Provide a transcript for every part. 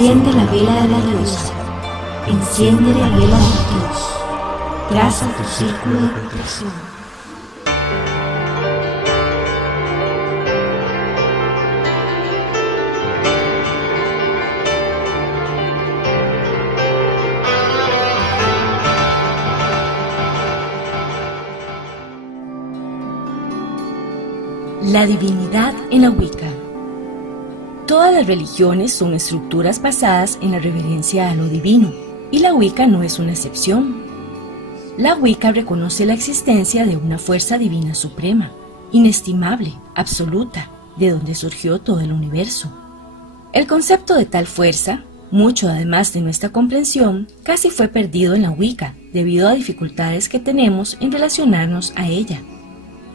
Enciende la vela de la diosa, enciende la vela del dios, traza tu círculo de protección. La divinidad en la Wicca. Todas las religiones son estructuras basadas en la reverencia a lo divino, y la Wicca no es una excepción. La Wicca reconoce la existencia de una fuerza divina suprema, inestimable, absoluta, de donde surgió todo el universo. El concepto de tal fuerza, mucho además de nuestra comprensión, casi fue perdido en la Wicca, debido a dificultades que tenemos en relacionarnos a ella.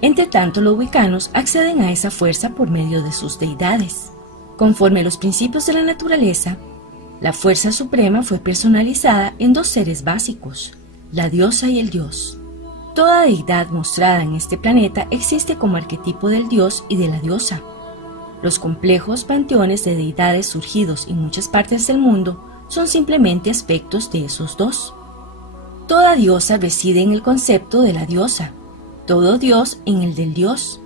Entre tanto, los wiccanos acceden a esa fuerza por medio de sus deidades. Conforme a los principios de la naturaleza, la fuerza suprema fue personalizada en dos seres básicos, la diosa y el dios. Toda deidad mostrada en este planeta existe como arquetipo del dios y de la diosa. Los complejos panteones de deidades surgidos en muchas partes del mundo son simplemente aspectos de esos dos. Toda diosa reside en el concepto de la diosa, todo dios en el del dios.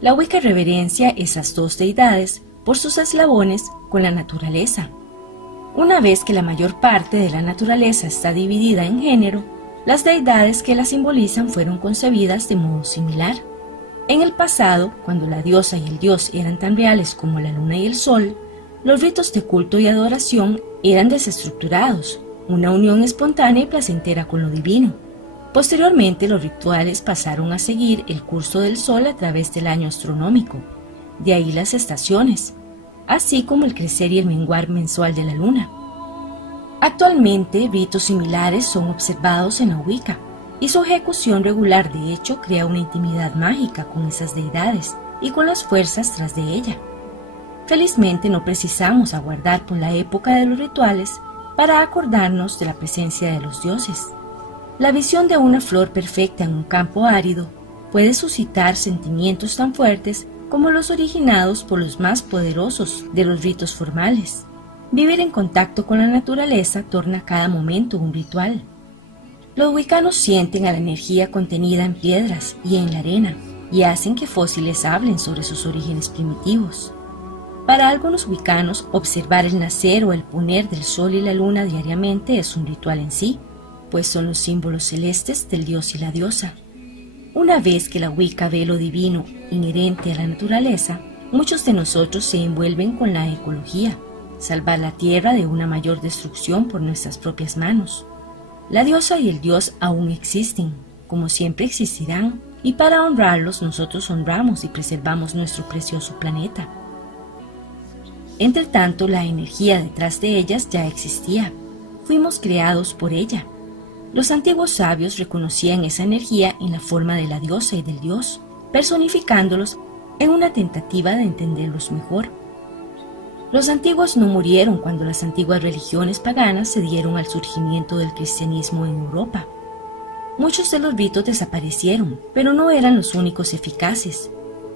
La Wicca reverencia esas dos deidades por sus eslabones con la naturaleza. Una vez que la mayor parte de la naturaleza está dividida en género, las deidades que la simbolizan fueron concebidas de modo similar. En el pasado, cuando la diosa y el dios eran tan reales como la luna y el sol, los ritos de culto y adoración eran desestructurados, una unión espontánea y placentera con lo divino. Posteriormente, los rituales pasaron a seguir el curso del sol a través del año astronómico, de ahí las estaciones, así como el crecer y el menguar mensual de la luna. Actualmente, ritos similares son observados en la Wicca, y su ejecución regular de hecho crea una intimidad mágica con esas deidades y con las fuerzas tras de ella. Felizmente no precisamos aguardar por la época de los rituales para acordarnos de la presencia de los dioses. La visión de una flor perfecta en un campo árido puede suscitar sentimientos tan fuertes como los originados por los más poderosos de los ritos formales. Vivir en contacto con la naturaleza torna cada momento un ritual. Los wiccanos sienten a la energía contenida en piedras y en la arena y hacen que fósiles hablen sobre sus orígenes primitivos. Para algunos wiccanos, observar el nacer o el poner del sol y la luna diariamente es un ritual en sí, pues son los símbolos celestes del dios y la diosa. Una vez que la Wicca ve lo divino inherente a la naturaleza, muchos de nosotros se envuelven con la ecología, salvar la tierra de una mayor destrucción por nuestras propias manos. La diosa y el dios aún existen, como siempre existirán, y para honrarlos nosotros honramos y preservamos nuestro precioso planeta. Entre tanto, la energía detrás de ellas ya existía. Fuimos creados por ella. Los antiguos sabios reconocían esa energía en la forma de la diosa y del dios, personificándolos en una tentativa de entenderlos mejor. Los antiguos no murieron cuando las antiguas religiones paganas se dieron al surgimiento del cristianismo en Europa. Muchos de los ritos desaparecieron, pero no eran los únicos eficaces.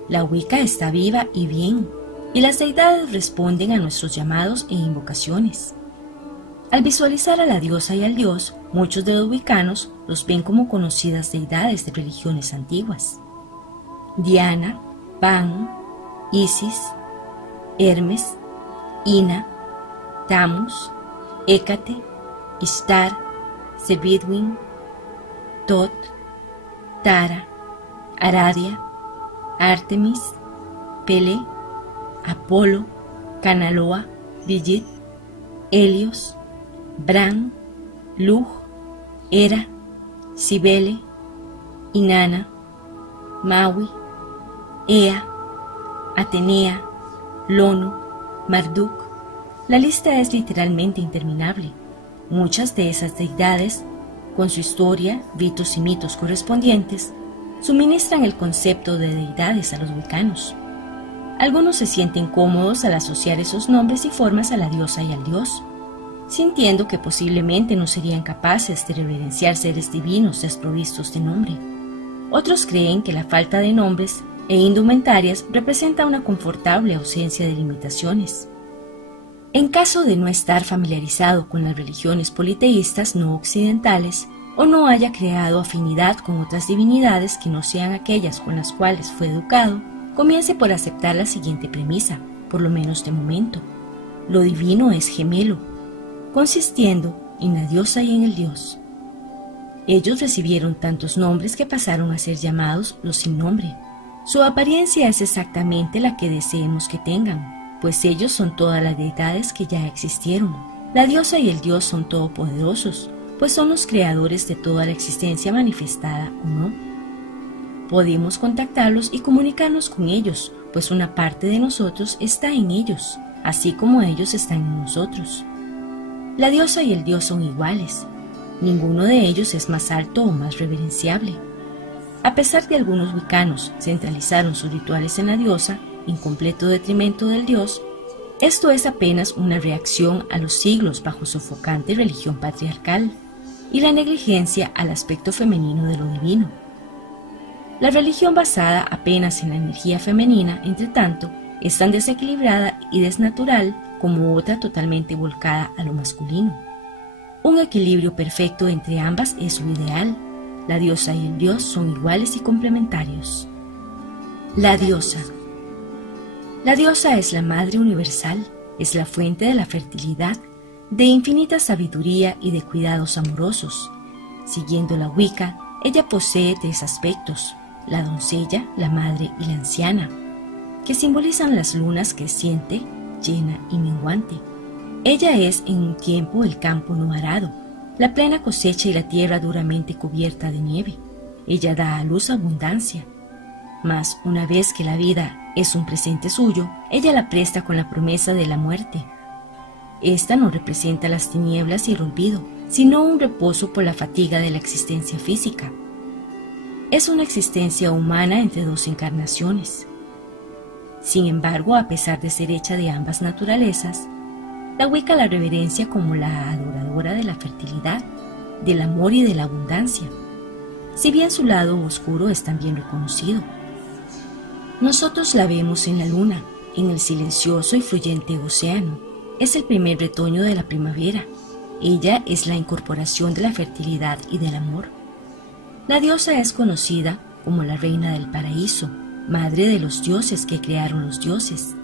La Wicca está viva y bien, y las deidades responden a nuestros llamados e invocaciones. Al visualizar a la diosa y al dios, muchos de los wiccanos los ven como conocidas deidades de religiones antiguas. Diana, Pan, Isis, Hermes, Ina, Tammuz, Hécate, Ishtar, Sebidwin, Tot, Tara, Aradia, Artemis, Pele, Apolo, Canaloa, Brigitte, Helios, Bran, Lug, Hera, Cibele, Inanna, Maui, Ea, Atenea, Lono, Marduk. La lista es literalmente interminable. Muchas de esas deidades, con su historia, ritos y mitos correspondientes, suministran el concepto de deidades a los wiccanos. Algunos se sienten cómodos al asociar esos nombres y formas a la diosa y al dios, sintiendo que posiblemente no serían capaces de reverenciar seres divinos desprovistos de nombre. Otros creen que la falta de nombres e indumentarias representa una confortable ausencia de limitaciones. En caso de no estar familiarizado con las religiones politeístas no occidentales o no haya creado afinidad con otras divinidades que no sean aquellas con las cuales fue educado, comience por aceptar la siguiente premisa, por lo menos de momento. Lo divino es gemelo, consistiendo en la diosa y en el dios. Ellos recibieron tantos nombres que pasaron a ser llamados los sin nombre. Su apariencia es exactamente la que deseemos que tengan, pues ellos son todas las deidades que ya existieron. La diosa y el dios son todopoderosos, pues son los creadores de toda la existencia manifestada o no. Podemos contactarlos y comunicarnos con ellos, pues una parte de nosotros está en ellos, así como ellos están en nosotros. La diosa y el dios son iguales. Ninguno de ellos es más alto o más reverenciable. A pesar de que algunos wicanos centralizaron sus rituales en la diosa, en completo detrimento del dios, esto es apenas una reacción a los siglos bajo sofocante religión patriarcal y la negligencia al aspecto femenino de lo divino. La religión basada apenas en la energía femenina, entre tanto, es tan desequilibrada y desnatural como otra totalmente volcada a lo masculino. Un equilibrio perfecto entre ambas es su ideal. La diosa y el dios son iguales y complementarios. La diosa. La diosa es la madre universal, es la fuente de la fertilidad, de infinita sabiduría y de cuidados amorosos. Siguiendo la Wicca, ella posee tres aspectos: la doncella, la madre y la anciana, que simbolizan las lunas creciente, llena y menguante. Ella es en un tiempo el campo no arado, la plena cosecha y la tierra duramente cubierta de nieve. Ella da a luz abundancia. Mas una vez que la vida es un presente suyo, ella la presta con la promesa de la muerte. Esta no representa las tinieblas y el olvido, sino un reposo por la fatiga de la existencia física. Es una existencia humana entre dos encarnaciones. Sin embargo, a pesar de ser hecha de ambas naturalezas, la Wicca la reverencia como la adoradora de la fertilidad, del amor y de la abundancia, si bien su lado oscuro es también reconocido. Nosotros la vemos en la luna, en el silencioso y fluyente océano. Es el primer retoño de la primavera. Ella es la incorporación de la fertilidad y del amor. La diosa es conocida como la reina del paraíso, madre de los dioses que crearon los dioses,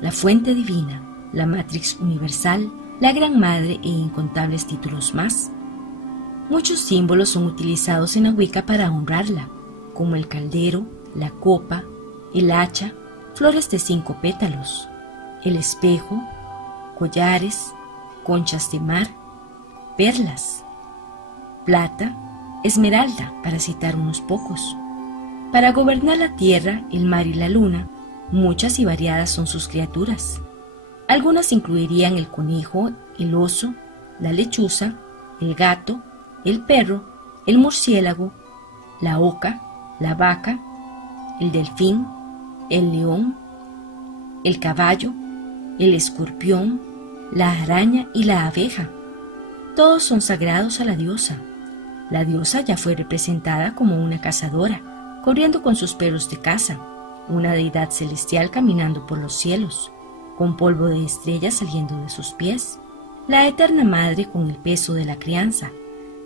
la fuente divina, la matrix universal, la gran madre e incontables títulos más. Muchos símbolos son utilizados en la Wicca para honrarla, como el caldero, la copa, el hacha, flores de 5 pétalos, el espejo, collares, conchas de mar, perlas, plata, esmeralda, para citar unos pocos. Para gobernar la tierra, el mar y la luna, muchas y variadas son sus criaturas. Algunas incluirían el conejo, el oso, la lechuza, el gato, el perro, el murciélago, la oca, la vaca, el delfín, el león, el caballo, el escorpión, la araña y la abeja. Todos son sagrados a la diosa. La diosa ya fue representada como una cazadora, corriendo con sus perros de caza, una deidad celestial caminando por los cielos, con polvo de estrellas saliendo de sus pies, la eterna madre con el peso de la crianza,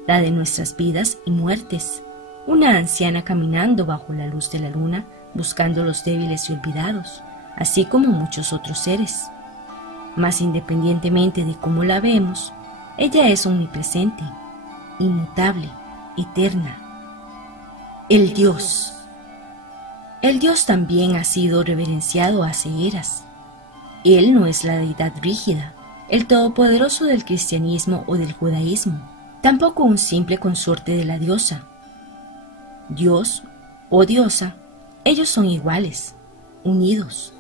la de nuestras vidas y muertes, una anciana caminando bajo la luz de la luna, buscando los débiles y olvidados, así como muchos otros seres. Mas independientemente de cómo la vemos, ella es omnipresente, inmutable, eterna. El Dios. El Dios también ha sido reverenciado hace eras. Él no es la deidad rígida, el todopoderoso del cristianismo o del judaísmo, tampoco un simple consorte de la diosa. Dios o diosa, ellos son iguales, unidos.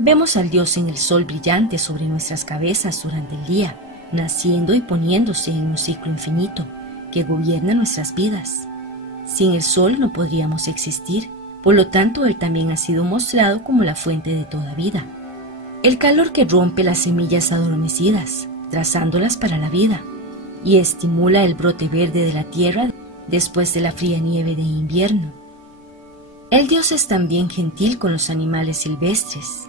Vemos al Dios en el sol brillante sobre nuestras cabezas durante el día, naciendo y poniéndose en un ciclo infinito que gobierna nuestras vidas. Sin el sol no podríamos existir, por lo tanto Él también ha sido mostrado como la fuente de toda vida. El calor que rompe las semillas adormecidas, trazándolas para la vida, y estimula el brote verde de la tierra después de la fría nieve de invierno. El Dios es también gentil con los animales silvestres.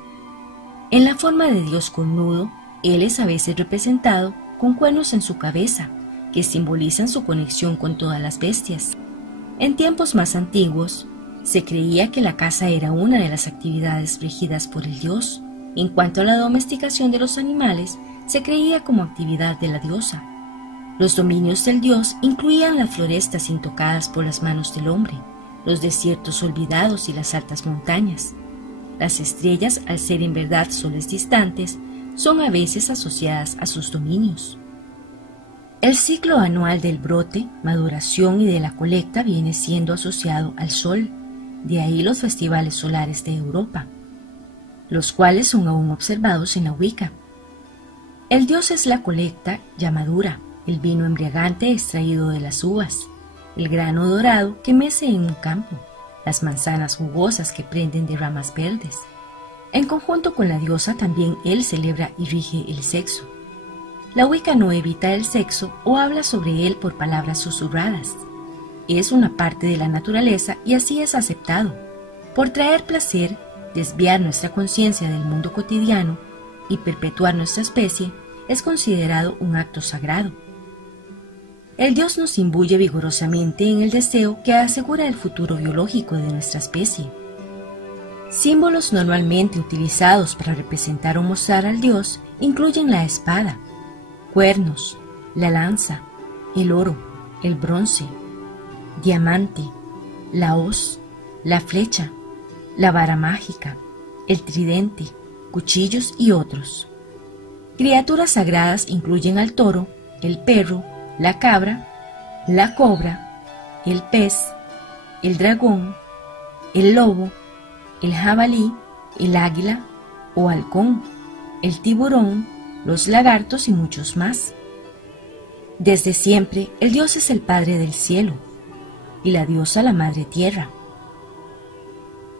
En la forma de Dios cornudo, Él es a veces representado con cuernos en su cabeza, que simbolizan su conexión con todas las bestias. En tiempos más antiguos, se creía que la caza era una de las actividades regidas por el dios. En cuanto a la domesticación de los animales, se creía como actividad de la diosa. Los dominios del dios incluían las florestas intocadas por las manos del hombre, los desiertos olvidados y las altas montañas. Las estrellas, al ser en verdad soles distantes, son a veces asociadas a sus dominios. El ciclo anual del brote, maduración y de la colecta viene siendo asociado al sol, de ahí los festivales solares de Europa, los cuales son aún observados en la Wicca. El dios es la colecta ya madura, el vino embriagante extraído de las uvas, el grano dorado que mece en un campo, las manzanas jugosas que prenden de ramas verdes. En conjunto con la diosa también él celebra y rige el sexo. La Wicca no evita el sexo o habla sobre él por palabras susurradas. Es una parte de la naturaleza y así es aceptado. Por traer placer, desviar nuestra conciencia del mundo cotidiano y perpetuar nuestra especie es considerado un acto sagrado. El dios nos imbuye vigorosamente en el deseo que asegura el futuro biológico de nuestra especie. Símbolos normalmente utilizados para representar o mostrar al dios incluyen la espada, cuernos, la lanza, el oro, el bronce, diamante, la hoz, la flecha, la vara mágica, el tridente, cuchillos y otros. Criaturas sagradas incluyen al toro, el perro, la cabra, la cobra, el pez, el dragón, el lobo, el jabalí, el águila o halcón, el tiburón, los lagartos y muchos más. Desde siempre, el dios es el padre del cielo y la diosa la madre tierra.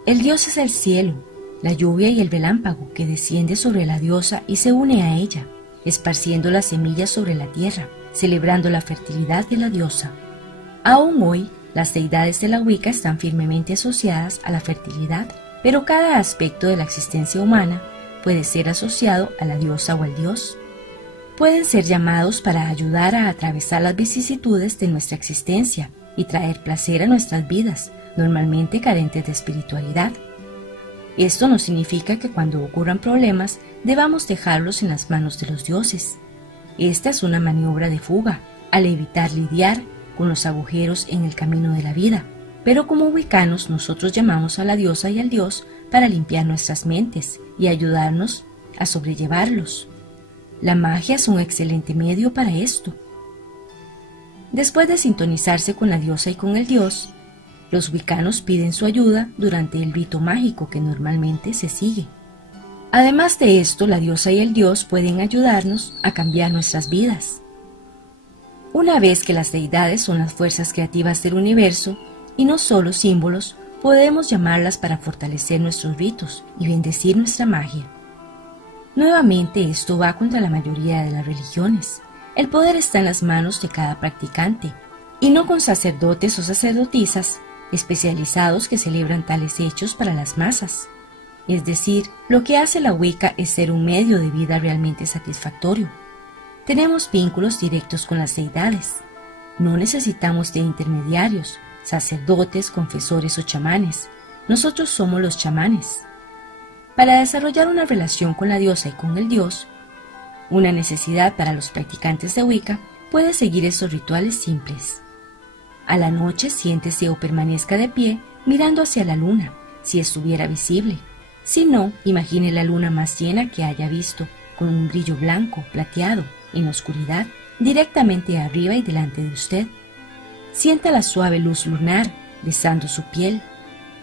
El dios es el cielo, la lluvia y el relámpago que desciende sobre la diosa y se une a ella, esparciendo las semillas sobre la tierra, celebrando la fertilidad de la diosa. Aún hoy, las deidades de la Wicca están firmemente asociadas a la fertilidad, pero cada aspecto de la existencia humana puede ser asociado a la diosa o al dios. Pueden ser llamados para ayudar a atravesar las vicisitudes de nuestra existencia y traer placer a nuestras vidas, normalmente carentes de espiritualidad. Esto no significa que cuando ocurran problemas debamos dejarlos en las manos de los dioses. Esta es una maniobra de fuga, al evitar lidiar con los agujeros en el camino de la vida. Pero como wiccanos nosotros llamamos a la diosa y al dios para limpiar nuestras mentes y ayudarnos a sobrellevarlos. La magia es un excelente medio para esto. Después de sintonizarse con la diosa y con el dios, los wiccanos piden su ayuda durante el rito mágico que normalmente se sigue. Además de esto, la diosa y el dios pueden ayudarnos a cambiar nuestras vidas. Una vez que las deidades son las fuerzas creativas del universo y no solo símbolos, podemos llamarlas para fortalecer nuestros ritos y bendecir nuestra magia. Nuevamente, esto va contra la mayoría de las religiones. El poder está en las manos de cada practicante, y no con sacerdotes o sacerdotisas especializados que celebran tales hechos para las masas. Es decir, lo que hace la Wicca es ser un medio de vida realmente satisfactorio. Tenemos vínculos directos con las deidades. No necesitamos de intermediarios, sacerdotes, confesores o chamanes. Nosotros somos los chamanes. Para desarrollar una relación con la diosa y con el dios, una necesidad para los practicantes de Wicca puede seguir esos rituales simples. A la noche siéntese o permanezca de pie mirando hacia la luna, si estuviera visible. Si no, imagine la luna más llena que haya visto, con un brillo blanco, plateado, en la oscuridad, directamente arriba y delante de usted. Sienta la suave luz lunar besando su piel.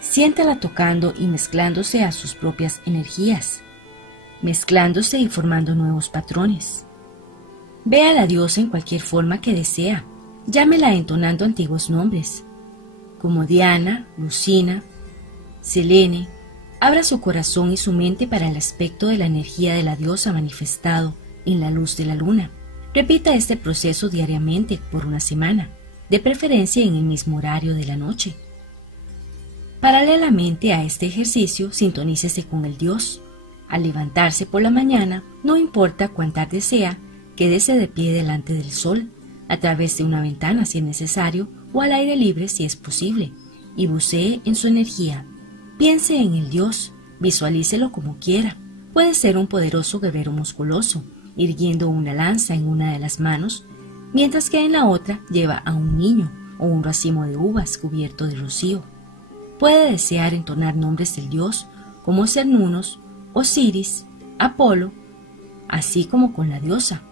Siéntala tocando y mezclándose a sus propias energías, mezclándose y formando nuevos patrones. Ve a la diosa en cualquier forma que desea. Llámela entonando antiguos nombres, como Diana, Lucina, Selene. Abra su corazón y su mente para el aspecto de la energía de la diosa manifestado en la luz de la luna. Repita este proceso diariamente por una semana, de preferencia en el mismo horario de la noche. Paralelamente a este ejercicio, sintonícese con el dios. Al levantarse por la mañana, no importa cuán tarde sea, quédese de pie delante del sol, a través de una ventana si es necesario, o al aire libre si es posible, y bucee en su energía. Piense en el Dios, visualícelo como quiera. Puede ser un poderoso guerrero musculoso, irguiendo una lanza en una de las manos, mientras que en la otra lleva a un niño o un racimo de uvas cubierto de rocío. Puede desear entonar nombres del Dios, como Cernunnos, Osiris, Apolo, así como con la diosa.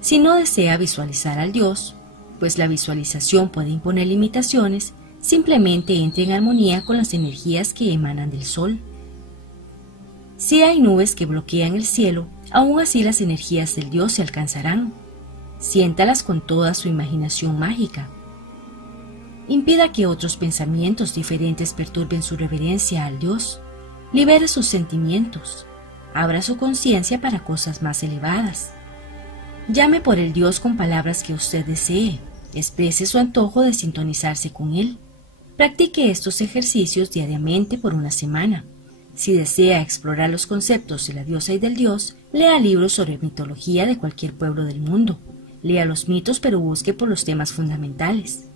Si no desea visualizar al Dios, pues la visualización puede imponer limitaciones, simplemente entre en armonía con las energías que emanan del sol. Si hay nubes que bloquean el cielo, aún así las energías del Dios se alcanzarán. Siéntalas con toda su imaginación mágica. Impida que otros pensamientos diferentes perturben su reverencia al Dios. Libere sus sentimientos. Abra su conciencia para cosas más elevadas. Llame por el Dios con palabras que usted desee. Exprese su antojo de sintonizarse con Él. Practique estos ejercicios diariamente por una semana. Si desea explorar los conceptos de la diosa y del Dios, lea libros sobre mitología de cualquier pueblo del mundo. Lea los mitos, pero busque por los temas fundamentales.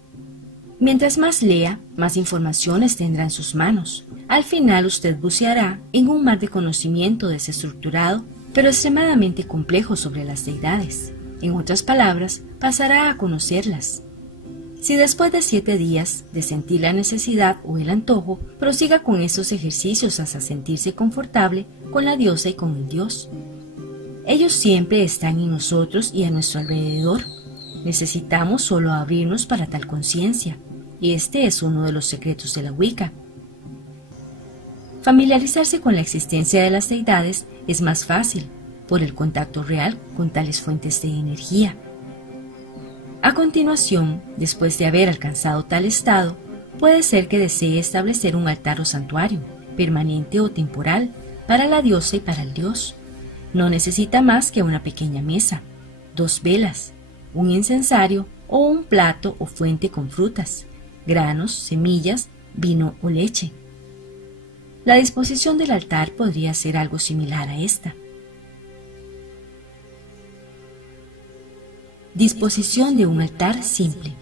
Mientras más lea, más informaciones tendrá en sus manos. Al final usted buceará en un mar de conocimiento desestructurado, pero extremadamente complejo sobre las deidades. En otras palabras, pasará a conocerlas. Si después de 7 días de sentir la necesidad o el antojo, prosiga con esos ejercicios hasta sentirse confortable con la diosa y con el Dios. Ellos siempre están en nosotros y a nuestro alrededor. Necesitamos solo abrirnos para tal conciencia. Y este es uno de los secretos de la Wicca. Familiarizarse con la existencia de las deidades es más fácil por el contacto real con tales fuentes de energía. A continuación, después de haber alcanzado tal estado, puede ser que desee establecer un altar o santuario, permanente o temporal, para la diosa y para el Dios. No necesita más que una pequeña mesa, 2 velas, un incensario o un plato o fuente con frutas, granos, semillas, vino o leche. La disposición del altar podría ser algo similar a esta. Disposición de un altar simple.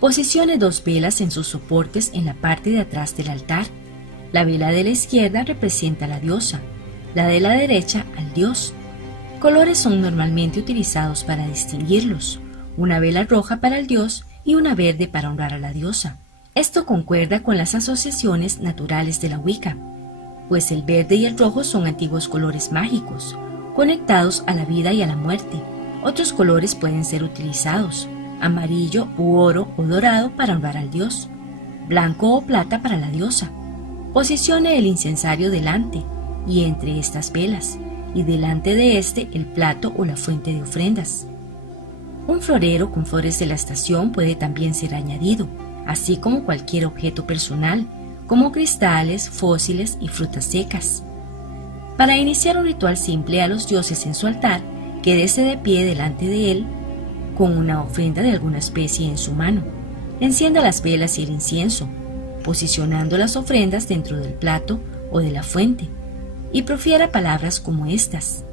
Posicione 2 velas en sus soportes en la parte de atrás del altar. La vela de la izquierda representa a la diosa, la de la derecha al Dios. Colores son normalmente utilizados para distinguirlos: una vela roja para el Dios y una verde para honrar a la diosa. Esto concuerda con las asociaciones naturales de la Wicca, pues el verde y el rojo son antiguos colores mágicos, conectados a la vida y a la muerte. Otros colores pueden ser utilizados: amarillo u oro o dorado para honrar al Dios, blanco o plata para la diosa. Posicione el incensario delante y entre estas velas, y delante de este el plato o la fuente de ofrendas. Un florero con flores de la estación puede también ser añadido, así como cualquier objeto personal, como cristales, fósiles y frutas secas. Para iniciar un ritual simple a los dioses en su altar, quédese de pie delante de él con una ofrenda de alguna especie en su mano. Encienda las velas y el incienso, posicionando las ofrendas dentro del plato o de la fuente, y profiera palabras como estas: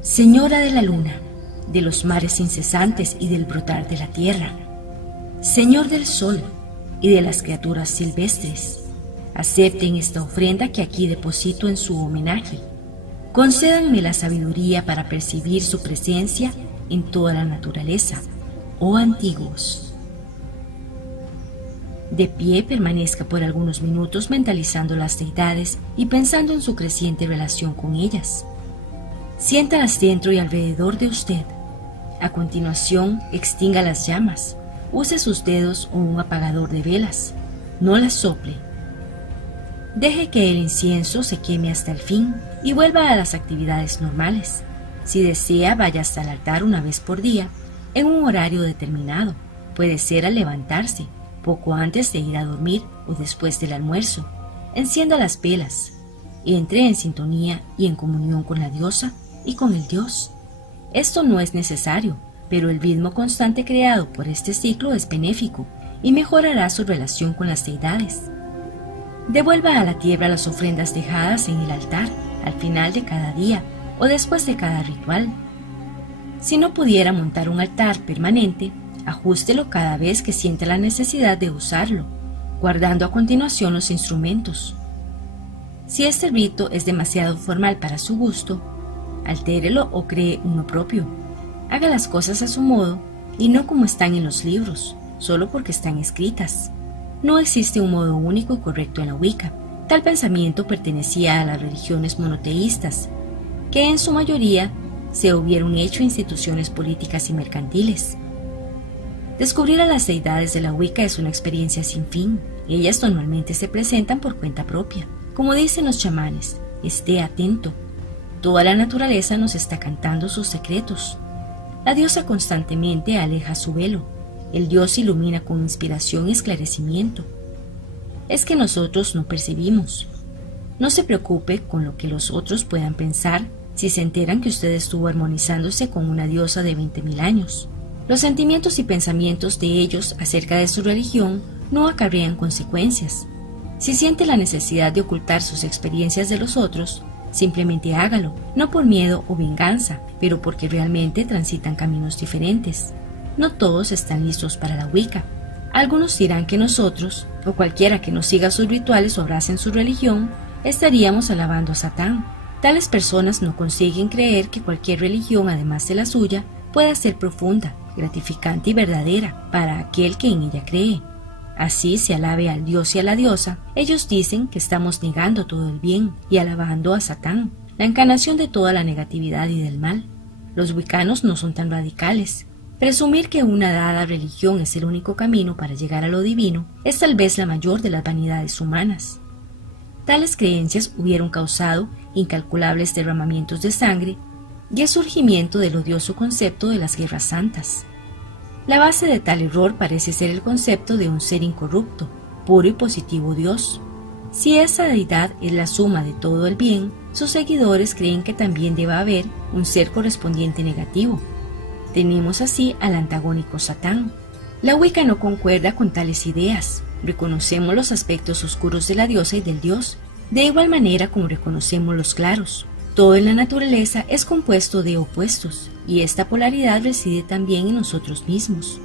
Señora de la luna, de los mares incesantes y del brotar de la tierra, Señor del sol y de las criaturas silvestres, acepten esta ofrenda que aquí deposito en su homenaje. Concédanme la sabiduría para percibir su presencia en toda la naturaleza, oh antiguos. De pie permanezca por algunos minutos mentalizando las deidades y pensando en su creciente relación con ellas. Siéntalas dentro y alrededor de usted. A continuación, extinga las llamas. Use sus dedos o un apagador de velas. No las sople. Deje que el incienso se queme hasta el fin y vuelva a las actividades normales. Si desea, vaya hasta el altar una vez por día, en un horario determinado. Puede ser al levantarse, poco antes de ir a dormir o después del almuerzo. Encienda las velas. Entre en sintonía y en comunión con la diosa y con el Dios. Esto no es necesario, pero el ritmo constante creado por este ciclo es benéfico y mejorará su relación con las deidades. Devuelva a la tierra las ofrendas dejadas en el altar al final de cada día o después de cada ritual. Si no pudiera montar un altar permanente, ajústelo cada vez que sienta la necesidad de usarlo, guardando a continuación los instrumentos. Si este rito es demasiado formal para su gusto, altérelo o cree uno propio. Haga las cosas a su modo y no como están en los libros, solo porque están escritas. No existe un modo único y correcto en la Wicca. Tal pensamiento pertenecía a las religiones monoteístas, que en su mayoría se hubieron hecho instituciones políticas y mercantiles. Descubrir a las deidades de la Wicca es una experiencia sin fin. Ellas normalmente se presentan por cuenta propia. Como dicen los chamanes, esté atento. Toda la naturaleza nos está cantando sus secretos. La diosa constantemente aleja su velo. El dios ilumina con inspiración y esclarecimiento. Es que nosotros no percibimos. No se preocupe con lo que los otros puedan pensar si se enteran que usted estuvo armonizándose con una diosa de 20.000 años. Los sentimientos y pensamientos de ellos acerca de su religión no acarrean consecuencias. Si siente la necesidad de ocultar sus experiencias de los otros, simplemente hágalo, no por miedo o venganza, pero porque realmente transitan caminos diferentes. No todos están listos para la Wicca. Algunos dirán que nosotros, o cualquiera que nos siga sus rituales o abracen su religión, estaríamos alabando a Satán. Tales personas no consiguen creer que cualquier religión, además de la suya, pueda ser profunda, gratificante y verdadera para aquel que en ella cree. Así se alabe al dios y a la diosa, ellos dicen que estamos negando todo el bien y alabando a Satán, la encarnación de toda la negatividad y del mal. Los wiccanos no son tan radicales. Presumir que una dada religión es el único camino para llegar a lo divino es tal vez la mayor de las vanidades humanas. Tales creencias hubieron causado incalculables derramamientos de sangre y el surgimiento del odioso concepto de las guerras santas. La base de tal error parece ser el concepto de un ser incorrupto, puro y positivo Dios. Si esa deidad es la suma de todo el bien, sus seguidores creen que también debe haber un ser correspondiente negativo. Tenemos así al antagónico Satán. La Wicca no concuerda con tales ideas. Reconocemos los aspectos oscuros de la diosa y del dios, de igual manera como reconocemos los claros. Todo en la naturaleza es compuesto de opuestos, y esta polaridad reside también en nosotros mismos.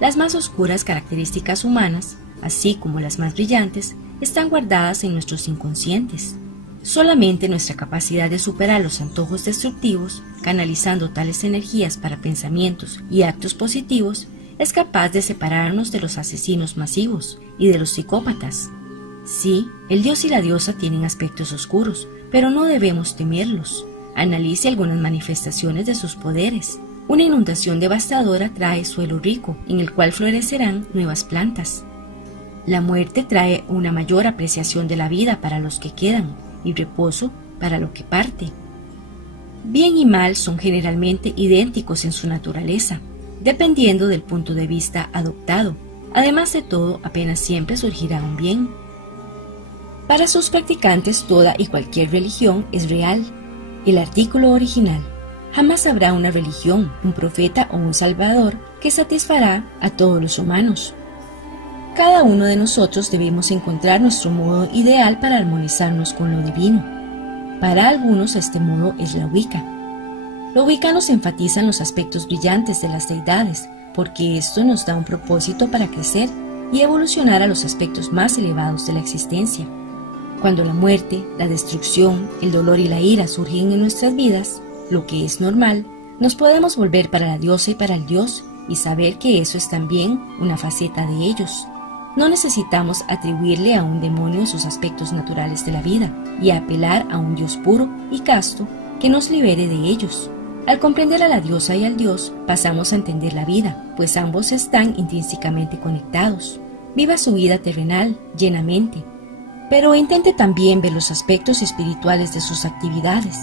Las más oscuras características humanas, así como las más brillantes, están guardadas en nuestros inconscientes. Solamente nuestra capacidad de superar los antojos destructivos, canalizando tales energías para pensamientos y actos positivos, es capaz de separarnos de los asesinos masivos y de los psicópatas. Sí, el dios y la diosa tienen aspectos oscuros, pero no debemos temerlos. Analice algunas manifestaciones de sus poderes. Una inundación devastadora trae suelo rico, en el cual florecerán nuevas plantas. La muerte trae una mayor apreciación de la vida para los que quedan, y reposo para lo que parte. Bien y mal son generalmente idénticos en su naturaleza, dependiendo del punto de vista adoptado. Además de todo, apenas siempre surgirá un bien. Para sus practicantes, toda y cualquier religión es real. El artículo original. Jamás habrá una religión, un profeta o un salvador que satisfará a todos los humanos. Cada uno de nosotros debemos encontrar nuestro modo ideal para armonizarnos con lo divino. Para algunos este modo es la Wicca. Los wiccanos enfatizan los aspectos brillantes de las deidades, porque esto nos da un propósito para crecer y evolucionar a los aspectos más elevados de la existencia. Cuando la muerte, la destrucción, el dolor y la ira surgen en nuestras vidas, lo que es normal, nos podemos volver para la diosa y para el dios y saber que eso es también una faceta de ellos. No necesitamos atribuirle a un demonio sus aspectos naturales de la vida y apelar a un Dios puro y casto que nos libere de ellos. Al comprender a la diosa y al dios, pasamos a entender la vida, pues ambos están intrínsecamente conectados. Viva su vida terrenal llenamente, pero intente también ver los aspectos espirituales de sus actividades.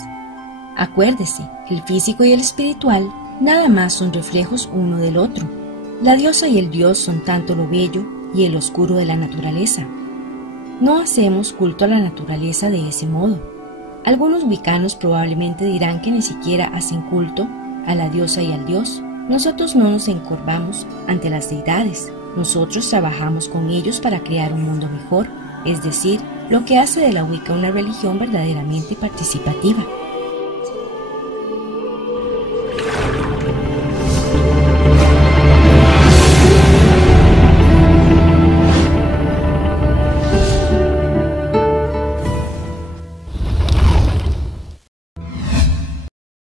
Acuérdese, el físico y el espiritual nada más son reflejos uno del otro. La diosa y el dios son tanto lo bello y el oscuro de la naturaleza. No hacemos culto a la naturaleza de ese modo. Algunos wiccanos probablemente dirán que ni siquiera hacen culto a la diosa y al dios. Nosotros no nos encorvamos ante las deidades. Nosotros trabajamos con ellos para crear un mundo mejor. es decir, lo que hace de la Wicca una religión verdaderamente participativa.